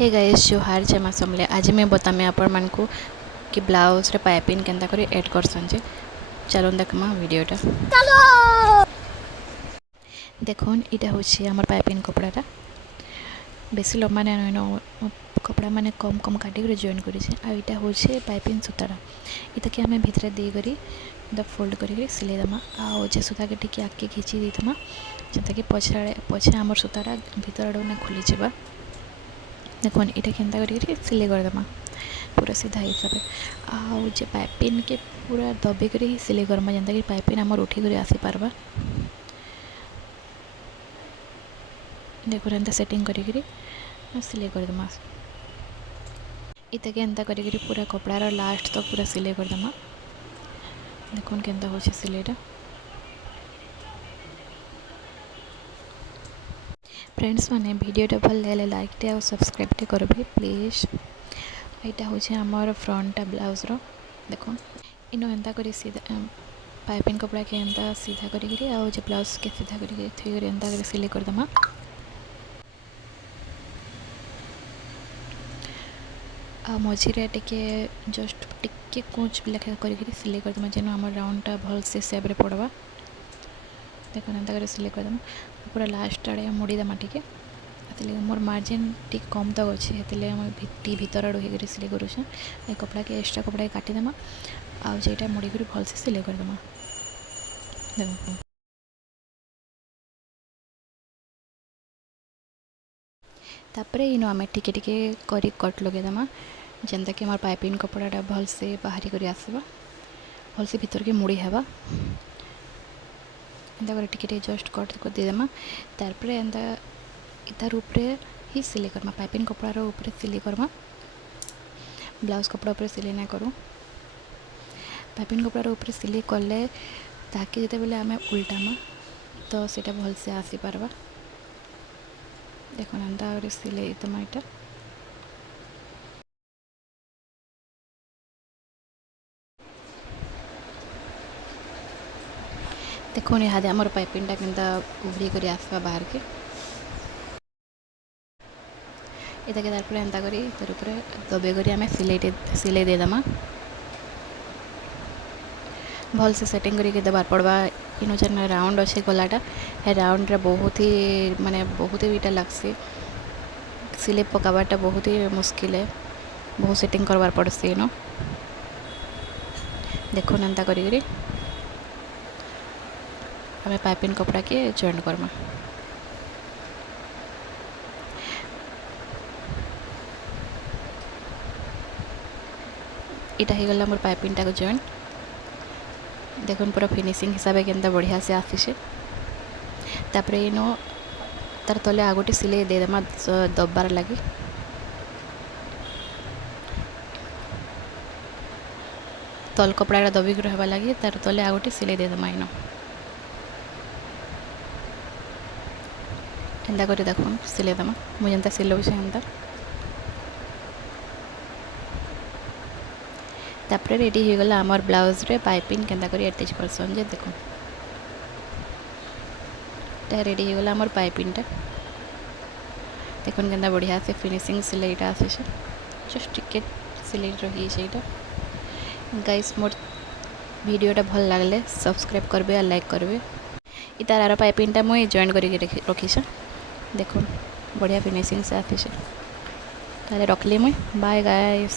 Hey guys जोहार जमा समले आज मैं बतामे आपण मानकू कि ब्लाउज रे पाइपिंग केंता करी ऐड करसन जे चलो देखमा वीडियोटा चलो देखोन इटा होछि हमर पाइपिंग कपड़ाटा बेसी लंबा नै न कपड़ा माने कम कम काटी कर जॉइन करी छे आ इटा होछि पाइपिंग सूताटा इता के हमें भितरे दे करी द फोल्ड करी सिले दमा आ जे सूता के टिके आके खींची देतमा जता कि पछे हमर सूताटा भीतर आडो ने खुली जेबा देखो ये केन्ता कर सिले करदमा पूरा सीधा हिसाब से आउ जे पाइपिन के पूरा दबे कर ही सिले करमा जेनता कि पाइपिन आमर उठी कर आसी पारबा देखो एंता सेटिंग करी सिले करदमा इता के एंता करी पूरा कपड़ार लास्ट तक पूरा सिले करदमा देखो केन्ता होछि सिलेटा फ्रेंड्स माने वीडियोटा भल लगे लाइक टे और सब्सक्राइब टे करबे प्लीज यहाँ हूँ आमर फ्रंटा ब्लाउज रो देखो इन एंता करी सीधा पाइपिंग कपड़ा के एंता सीधा करी जो ब्लाउज के सीधा करी थी एंता करी सिले करदमा आ मझीरे टिके जस्ट टिके कुछ लेखा करी सिले करदमा जेन आमर राउंडटा भल से सेप रे पड़वा देखो एंता कर सिले करदमा पूरा लास्ट आड़े मुड़ीदेमा टिके मोर मार्जिन टी कम तक अच्छे टी भीतर आड़ होकर सिले करुचे ये कपड़ा के एक्स्ट्रा कपड़ा के काटिदेमा आईटा मुड़ी कर भल से सिले करदेमा देखो तापर इन आम टिके टिके करी कट लगेदेमा जेनता कि हमार पाइपिंग कपड़ाटा भल से बाहरी कर आसवा भल से भीतर के मुड़ी हेबा एंता कर टिके जस्ट कट कर देदेमा तापर एंता इतार ऊपर ही सिले करमा पाइपिंग कपड़ार ऊपर सिले करमा ब्लाउज कपड़ा ऊपर सिले ना करूँ पाइपिंग कपड़ार ऊपर सिले कले ताकि जिते बेले आम उल्टामा तो सीटा भल से आसी पारबा देखो एंता सिले तुम यहाँ देखो यहाँ आमर पाइपिंगटा केनता उभरी कर आसवा बाहर के इता के तार एंता करी तार ऊपर दबे करी आम सिले देदेमा भल से सेटिंग करके देवार पड़वा इन जेन राउंड अच्छे गलाटा है राउंड रे बहुत ही माने बहुत ही इटा लगसी सिले पकाबाटा बहुत ही मुश्किल है बहुत सेटिंग करवार पड़सी इन देखो एंता करी आम पाइपिंग कपड़ा के जॉइन करमा इटा ही गला मोर पाइपिंगटा को जॉइन देखो पूरा फिनिशिंग हिसाब से केनता बढ़िया से आसी तापर इन तार तले आगोटे सिले देदेमा दबार लगी तल कपड़ा दबिक रहबा लगी तार तले आगोटे सिले देदेमा इन एंता कर देखो सिले देमा मुझे एंता सिलौचे एंता तापर रेडी हो गला आमर ब्लाउज रे पाइपिंग केनता करी अटैच करसन जे देखो ता रेडी हो गला आमर पाइपिंगटा देखो केनता बढ़िया से फिनिशिंग सिलाईटा आसे जस्ट टिके सिलाई रही सेटा गाइस मोर वीडियोटा भल लागले सब्सक्राइब करबे और लाइक करबे इतार आर पाइपिंगटा मुई जॉइन करके रखी देखो बढ़िया फिनिशिंग से आसे ताले रखली मुई बाय गाइस।